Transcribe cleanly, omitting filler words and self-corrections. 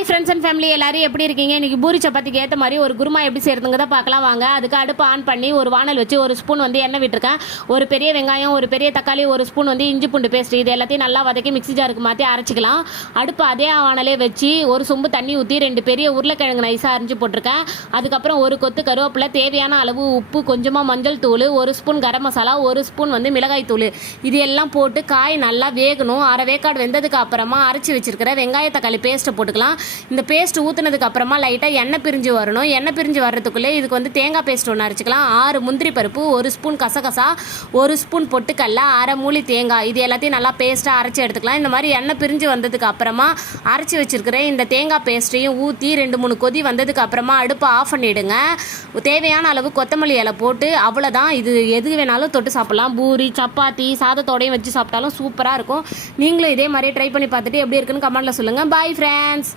Hi friends and family எல்லாரும் எப்படி இருக்கீங்க? இன்னைக்கு பூரி சப்பாத்திக்கு ஏற்ற மாதிரி ஒரு குருமா எப்படி செய்யறதுங்க பார்க்கலாம் வாங்க. அதுக்கு அடுப்பு ஆன் பண்ணி ஒரு வானல் வச்சு ஒரு ஸ்பூன் எண்ணெய் விட்டுருக்கேன். ஒரு பெரிய வெங்காயம், ஒரு பெரிய தக்காளி, ஒரு ஸ்பூன் இஞ்சி பூண்டு பேஸ்ட், இது எல்லாத்தையும் நல்லா வதக்கி மிக்ஸி ஜாருக்கு மாற்றி அரைச்சிக்கலாம். அடுப்பு அதே வானலே வச்சு ஒரு சொம்பு தண்ணி ஊற்றி 2 பெரிய உருளைக்கிழங்கு நைஸாக அரிஞ்சு போட்டிருக்கேன். அதுக்கப்புறம் ஒரு கொத்து கருவேப்பிலை, தேவையான அளவு உப்பு, கொஞ்சமாக மஞ்சள் தூள், ஒரு ஸ்பூன் கரம் மசாலா, ஒரு ஸ்பூன் மிளகாய் தூள், இது எல்லாம் போட்டு காய் நல்லா வேகணும். அரை வேக்காடு வெந்ததுக்கு அப்புறமா அரைச்சி வச்சிருக்கிற வெங்காய தக்காளி பேஸ்ட்டை போட்டுக்கலாம். இந்த பேஸ்ட் ஊத்துனதுக்கு அப்புறமா லைட்டா எண்ணெய் பிரிஞ்சு வரணும். எண்ணெய் பிரிஞ்சு வர்றதுக்குள்ளே இதுக்கு தேங்காய் பேஸ்ட் ஒன்று அரைச்சிக்கலாம். 6 முந்திரி பருப்பு, 1 ஸ்பூன் கசகசா, 1 ஸ்பூன் பொட்டுக்கல்ல, அரை மூலி தேங்காய், இது எல்லாத்தையும் நல்லா பேஸ்ட்டாக அரைச்சி எடுத்துக்கலாம். இந்த மாதிரி எண்ணெய் பிரிஞ்சு வந்ததுக்கு அப்புறமா அரைச்சி வச்சிருக்கிற இந்த தேங்காய் பேஸ்ட்டையும் ஊற்றி 2-3 கொதி வந்ததுக்கு அப்புறமா அடுப்பை ஆஃப் பண்ணிவிடுங்க. தேவையான அளவு கொத்தமல்லி இலை போட்டு அவ்வளோதான். இது எது வேணாலும் தொட்டு சாப்பிட்லாம். பூரி, சப்பாத்தி, சாதத்தோடையும் வச்சு சாப்பிட்டாலும் சூப்பராக இருக்கும். நீங்களும் இதே மாதிரி ட்ரை பண்ணி பார்த்துட்டு எப்படி இருக்குன்னு கமெண்ட்டில் சொல்லுங்கள். Bye friends.